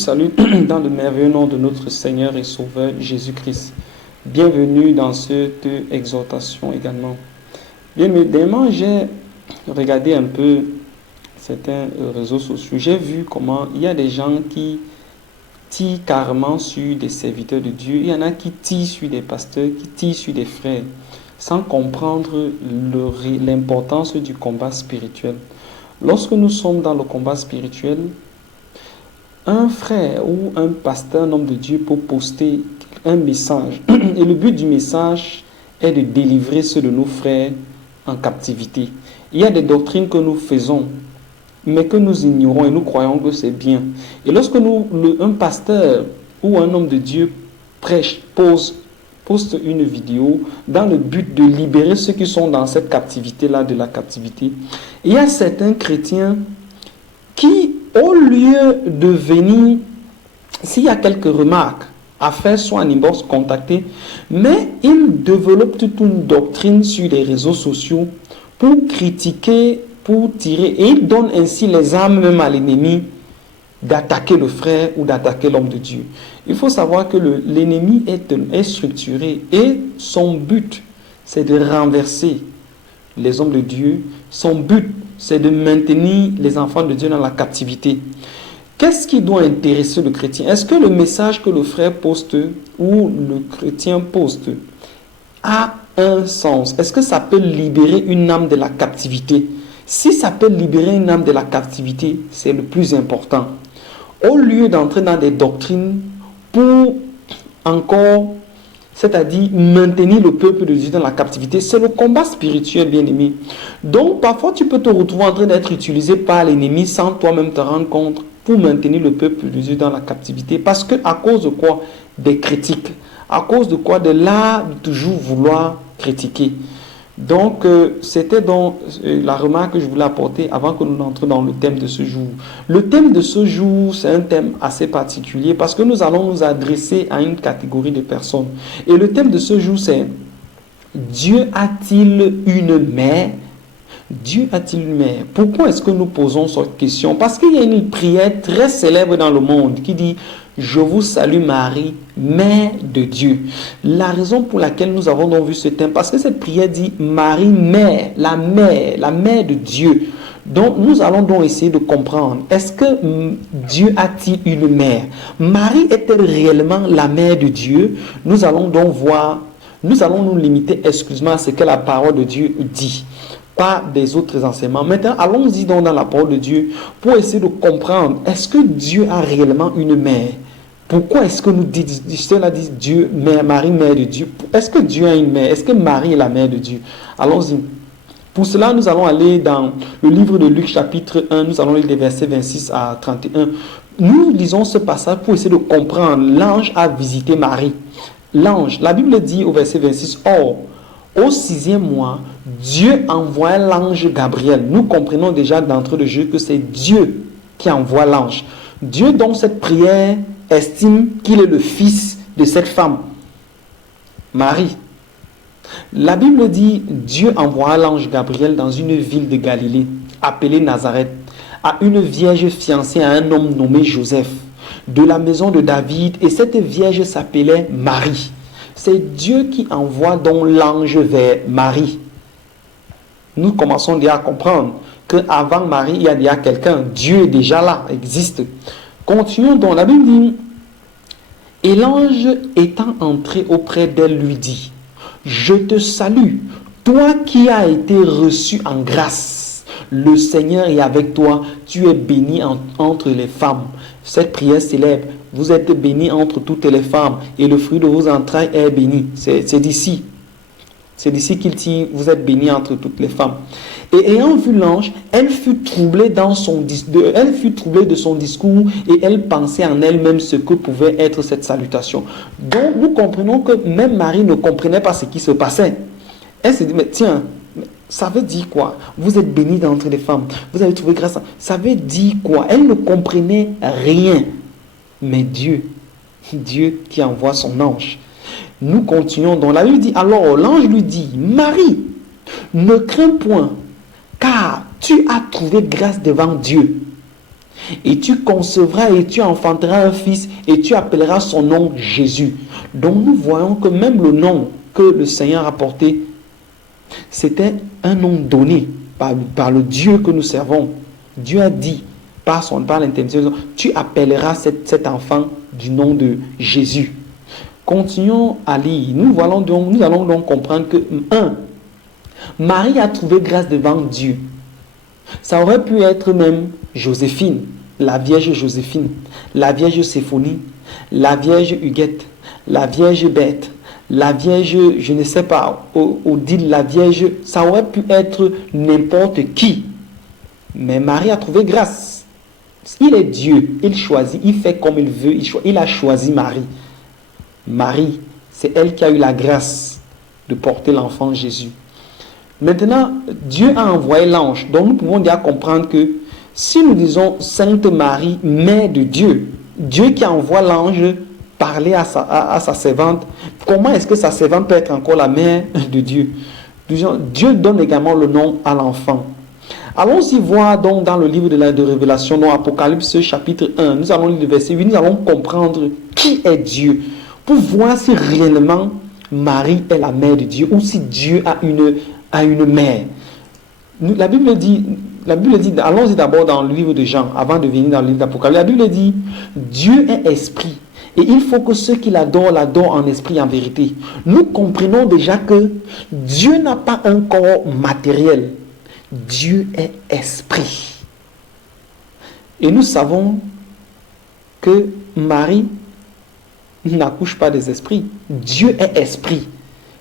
salue dans le merveilleux nom de notre Seigneur et Sauveur Jésus-Christ. Bienvenue dans cette exhortation également. Bien évidemment, j'ai regardé un peu certains réseaux sociaux. J'ai vu comment il y a des gens qui tirent carrément sur des serviteurs de Dieu. Il y en a qui tirent sur des pasteurs, qui tirent sur des frères, sans comprendre l'importance du combat spirituel. Lorsque nous sommes dans le combat spirituel, un frère ou un pasteur, un homme de Dieu peut poster un message. Et le but du message est de délivrer ceux de nos frères en captivité. Il y a des doctrines que nous faisons, mais que nous ignorons et nous croyons que c'est bien. Et lorsque un pasteur ou un homme de Dieu prêche, poste une vidéo dans le but de libérer ceux qui sont dans cette captivité-là, de la captivité, il y a certains chrétiens qui, au lieu de venir, s'il y a quelques remarques à faire, soit en inbox, contacter, mais ils développent toute une doctrine sur les réseaux sociaux pour critiquer, pour tirer, et ils donnent ainsi les armes même à l'ennemi d'attaquer le frère ou d'attaquer l'homme de Dieu. Il faut savoir que l'ennemi est structuré et son but, c'est de renverser les hommes de Dieu. Son but, c'est de maintenir les enfants de Dieu dans la captivité. Qu'est-ce qui doit intéresser le chrétien? Est-ce que le message que le frère poste ou le chrétien poste a un sens? Est-ce que ça peut libérer une âme de la captivité? Si ça peut libérer une âme de la captivité, c'est le plus important. Au lieu d'entrer dans des doctrines pour encore, c'est-à-dire maintenir le peuple de Dieu dans la captivité, c'est le combat spirituel, bien-aimé. Donc, parfois, tu peux te retrouver en train d'être utilisé par l'ennemi sans toi-même te rendre compte pour maintenir le peuple de Dieu dans la captivité. Parce que, à cause de quoi? Des critiques. À cause de quoi? De l'art de toujours vouloir critiquer. Donc, c'était donc la remarque que je voulais apporter avant que nous n'entrions dans le thème de ce jour. Le thème de ce jour, c'est un thème assez particulier parce que nous allons nous adresser à une catégorie de personnes. Et le thème de ce jour, c'est Dieu a-t-il une mère? Dieu a-t-il une mère? Pourquoi est-ce que nous posons cette question? Parce qu'il y a une prière très célèbre dans le monde qui dit « Je vous salue Marie, mère de Dieu ». La raison pour laquelle nous avons donc vu ce thème, parce que cette prière dit « Marie, mère », la mère de Dieu. Donc nous allons donc essayer de comprendre, est-ce que Dieu a-t-il une mère? Marie est-elle réellement la mère de Dieu? Nous allons donc voir, nous allons nous limiter exclusivement à ce que la parole de Dieu dit, pas des autres enseignements. Maintenant, allons-y donc dans la parole de Dieu pour essayer de comprendre, est-ce que Dieu a réellement une mère? Pourquoi est-ce que nous disons, cela dit Dieu, mère, Marie, mère de Dieu? Est-ce que Dieu a une mère? Est-ce que Marie est la mère de Dieu? Allons-y. Pour cela, nous allons aller dans le livre de Luc chapitre 1, nous allons lire des versets 26 à 31. Nous lisons ce passage pour essayer de comprendre. L'ange a visité Marie. L'ange, la Bible dit au verset 26, « Or, au 6e mois, Dieu envoie l'ange Gabriel. » Nous comprenons déjà d'entrée de jeu que c'est Dieu qui envoie l'ange. Dieu, dans cette prière, estime qu'il est le fils de cette femme, Marie. La Bible dit, Dieu envoie l'ange Gabriel dans une ville de Galilée, appelée Nazareth, à une vierge fiancée à un homme nommé Joseph, de la maison de David, et cette vierge s'appelait Marie. C'est Dieu qui envoie donc l'ange vers Marie. Nous commençons déjà à comprendre qu'avant Marie, il y a déjà quelqu'un. Dieu est déjà là, existe. Continuons donc. La Bible dit, et l'ange étant entré auprès d'elle lui dit, « Je te salue, toi qui as été reçu en grâce. Le Seigneur est avec toi, tu es bénie entre les femmes. » Cette prière célèbre, vous êtes bénie entre toutes les femmes et le fruit de vos entrailles est béni. C'est d'ici. C'est d'ici qu'il dit, vous êtes bénie entre toutes les femmes. Et ayant vu l'ange, elle fut troublée de son discours et elle pensait en elle-même ce que pouvait être cette salutation. Donc nous comprenons que même Marie ne comprenait pas ce qui se passait. Elle se dit, mais tiens, ça veut dire quoi? Vous êtes bénie d'entre les femmes. Vous avez trouvé grâce. Ça veut dire quoi? Elle ne comprenait rien. Mais Dieu qui envoie son ange. Nous continuons. Donc la Bible dit, alors l'ange lui dit, Marie, ne crains point, car tu as trouvé grâce devant Dieu. Et tu concevras et tu enfanteras un fils et tu appelleras son nom Jésus. Donc nous voyons que même le nom que le Seigneur a porté, c'était un nom donné par le Dieu que nous servons. Dieu a dit par l'intermédiaire, tu appelleras cet enfant du nom de Jésus. Continuons à lire. Nous allons donc comprendre que 1. Marie a trouvé grâce devant Dieu. Ça aurait pu être même Joséphine, la Vierge Joséphine, la Vierge Séphonie, la Vierge Huguette, la Vierge Bête, la Vierge, je ne sais pas, Odile, la Vierge, ça aurait pu être n'importe qui. Mais Marie a trouvé grâce. Il est Dieu, il choisit, il fait comme il veut, il a choisi Marie. Marie, c'est elle qui a eu la grâce de porter l'enfant Jésus. Maintenant, Dieu a envoyé l'ange. Donc nous pouvons déjà comprendre que si nous disons Sainte Marie, Mère de Dieu, Dieu qui envoie l'ange parler à sa servante, comment est-ce que sa servante peut être encore la mère de Dieu? Dieu donne également le nom à l'enfant. Allons-y voir donc dans le livre de Révélation, dans Apocalypse chapitre 1, nous allons lire le verset 8, nous allons comprendre qui est Dieu, pour voir si réellement Marie est la mère de Dieu ou si Dieu a une mère. La Bible dit, allons-y d'abord dans le livre de Jean, avant de venir dans le livre d'Apocalypse. La Bible dit, Dieu est esprit. Et il faut que ceux qui l'adorent en esprit et en vérité. Nous comprenons déjà que Dieu n'a pas un corps matériel. Dieu est esprit. Et nous savons que Marie n'accouche pas des esprits. Dieu est esprit.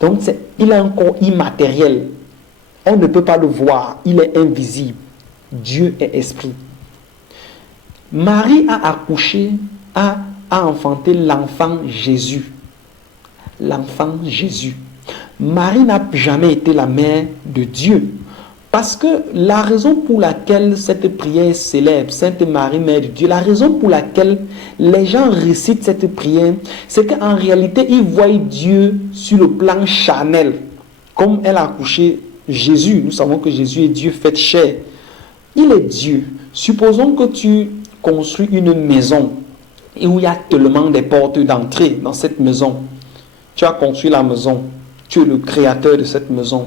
Donc il a un corps immatériel. On ne peut pas le voir. Il est invisible. Dieu est esprit. Marie a accouché, a enfanté l'enfant Jésus. L'enfant Jésus. Marie n'a jamais été la mère de Dieu. Parce que la raison pour laquelle cette prière est célèbre, Sainte Marie, Mère de Dieu, la raison pour laquelle les gens récitent cette prière, c'est qu'en réalité, ils voient Dieu sur le plan charnel. Comme elle a accouché Jésus, nous savons que Jésus est Dieu fait chair. Il est Dieu. Supposons que tu construis une maison et où il y a tellement de portes d'entrée dans cette maison. Tu as construit la maison. Tu es le créateur de cette maison.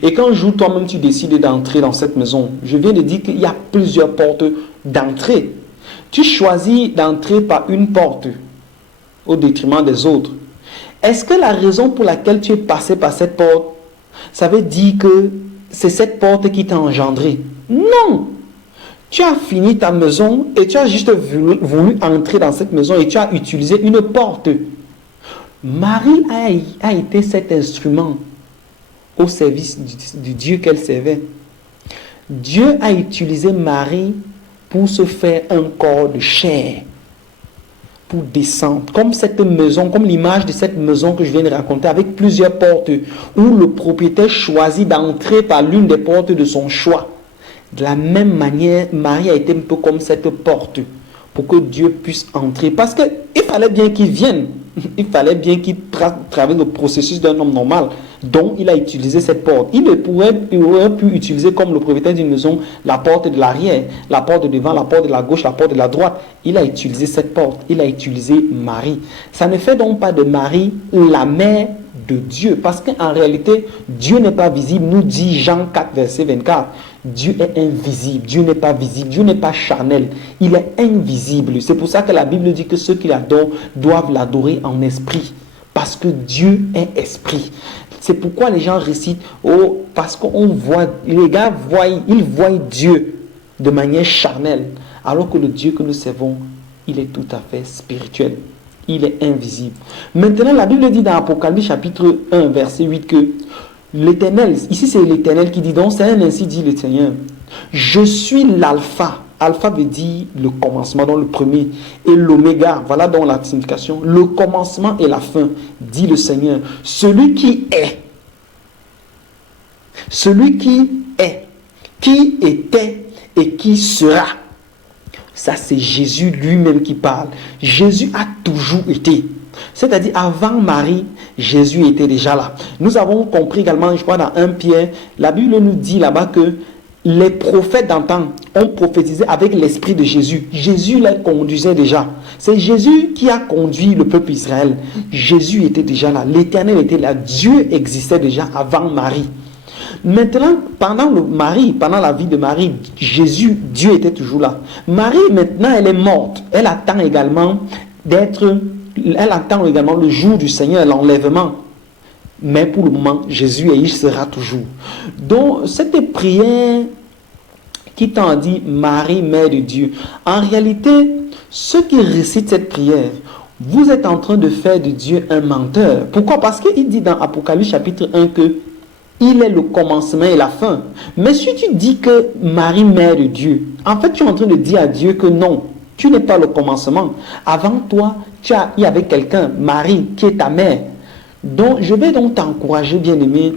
Et quand un jour toi-même tu décides d'entrer dans cette maison, je viens de dire qu'il y a plusieurs portes d'entrée. Tu choisis d'entrer par une porte au détriment des autres. Est-ce que la raison pour laquelle tu es passé par cette porte, ça veut dire que c'est cette porte qui t'a engendré? Non! Tu as fini ta maison et tu as juste voulu entrer dans cette maison et tu as utilisé une porte. Marie a été cet instrument au service du Dieu qu'elle servait. Dieu a utilisé Marie pour se faire un corps de chair, pour descendre, comme cette maison, comme l'image de cette maison que je viens de raconter, avec plusieurs portes, où le propriétaire choisit d'entrer par l'une des portes de son choix. De la même manière, Marie a été un peu comme cette porte, pour que Dieu puisse entrer, parce qu'il fallait bien qu'il vienne. Il fallait bien qu'il traverse le processus d'un homme normal. Donc, il a utilisé cette porte. Il aurait pu utiliser comme le propriétaire d'une maison la porte de l'arrière, la porte de devant, la porte de la gauche, la porte de la droite. Il a utilisé cette porte. Il a utilisé Marie. Ça ne fait donc pas de Marie la mère de Dieu. Parce qu'en réalité, Dieu n'est pas visible. Nous dit Jean 4, verset 24. Dieu est invisible. Dieu n'est pas visible. Dieu n'est pas charnel. Il est invisible. C'est pour ça que la Bible dit que ceux qui l'adorent doivent l'adorer en esprit. Parce que Dieu est esprit. C'est pourquoi les gens récitent, parce qu'on voit, les gars ils voient Dieu de manière charnelle. Alors que le Dieu que nous servons, il est tout à fait spirituel. Il est invisible. Maintenant, la Bible dit dans Apocalypse chapitre 1, verset 8 que l'Éternel, ici c'est l'Éternel qui dit, donc c'est ainsi dit le Seigneur, je suis l'alpha. Alpha veut dire le commencement, donc le premier, et l'oméga, voilà donc la signification, le commencement et la fin, dit le Seigneur. Celui qui était, qui était et qui sera. Ça c'est Jésus lui-même qui parle. Jésus a toujours été. C'est-à-dire avant Marie, Jésus était déjà là. Nous avons compris également, je crois dans 1 Pierre, la Bible nous dit là-bas que les prophètes d'antan ont prophétisé avec l'esprit de Jésus. Jésus les conduisait déjà. C'est Jésus qui a conduit le peuple Israël. Jésus était déjà là. L'Éternel était là. Dieu existait déjà avant Marie. Maintenant, pendant la vie de Marie, Dieu était toujours là. Marie, maintenant, elle est morte. Elle attend également le jour du Seigneur, l'enlèvement. Mais pour le moment, Jésus et il sera toujours. Donc, cette prière qui t'en dit Marie, Mère de Dieu, en réalité, ceux qui récitent cette prière, vous êtes en train de faire de Dieu un menteur. Pourquoi? Parce qu'il dit dans Apocalypse chapitre 1 que il est le commencement et la fin. Mais si tu dis que Marie, Mère de Dieu, en fait, tu es en train de dire à Dieu que non, tu n'es pas le commencement. Avant toi, il y avait quelqu'un, Marie, qui est ta mère. Donc, je vais donc t'encourager, bien-aimé.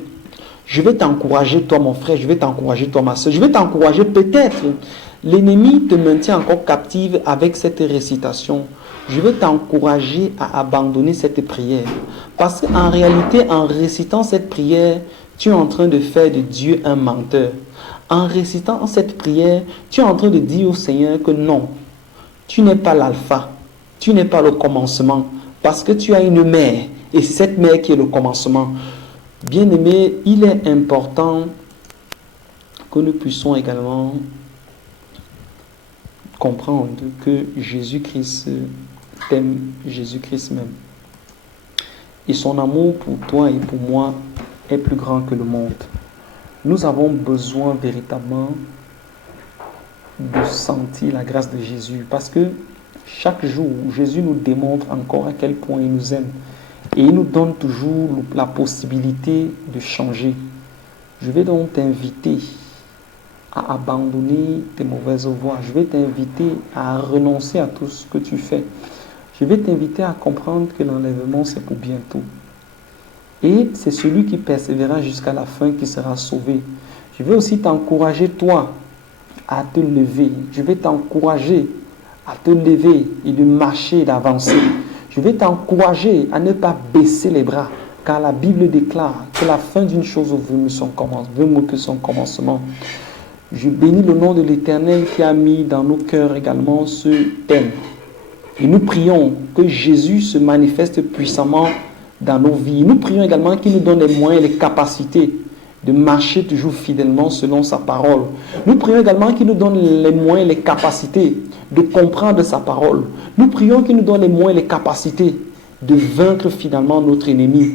Je vais t'encourager, toi, mon frère. Je vais t'encourager, toi, ma soeur. Je vais t'encourager, peut-être. L'ennemi te maintient encore captive avec cette récitation. Je vais t'encourager à abandonner cette prière. Parce qu'en réalité, en récitant cette prière, tu es en train de faire de Dieu un menteur. En récitant cette prière, tu es en train de dire au Seigneur que non, tu n'es pas l'alpha, tu n'es pas le commencement, parce que tu as une mère, et c'est cette mère qui est le commencement. Bien-aimé, il est important que nous puissions également comprendre que Jésus-Christ t'aime, Jésus-Christ même. Et son amour pour toi et pour moi est plus grand que le monde. Nous avons besoin véritablement de sentir la grâce de Jésus, parce que chaque jour, Jésus nous démontre encore à quel point il nous aime. Et il nous donne toujours la possibilité de changer. Je vais donc t'inviter à abandonner tes mauvaises voies. Je vais t'inviter à renoncer à tout ce que tu fais. Je vais t'inviter à comprendre que l'enlèvement, c'est pour bientôt. Et c'est celui qui persévérera jusqu'à la fin qui sera sauvé. Je vais aussi t'encourager, toi, à te lever. Je vais t'encourager à te lever et de marcher et d'avancer. Je vais t'encourager à ne pas baisser les bras, car la Bible déclare que la fin d'une chose veut mieux que son commencement. Je bénis le nom de l'Éternel qui a mis dans nos cœurs également ce thème. Et nous prions que Jésus se manifeste puissamment dans nos vies. Nous prions également qu'il nous donne les moyens et les capacités de marcher toujours fidèlement selon sa parole. Nous prions également qu'il nous donne les moyens et les capacités de comprendre sa parole. Nous prions qu'il nous donne les moyens et les capacités de vaincre finalement notre ennemi,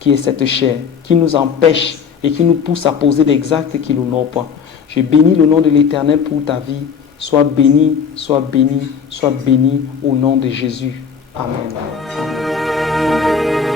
qui est cette chair, qui nous empêche et qui nous pousse à poser des actes qui ne l'honorent pas. Je bénis le nom de l'Éternel pour ta vie. Sois béni, sois béni, sois béni au nom de Jésus. Amen. Amen.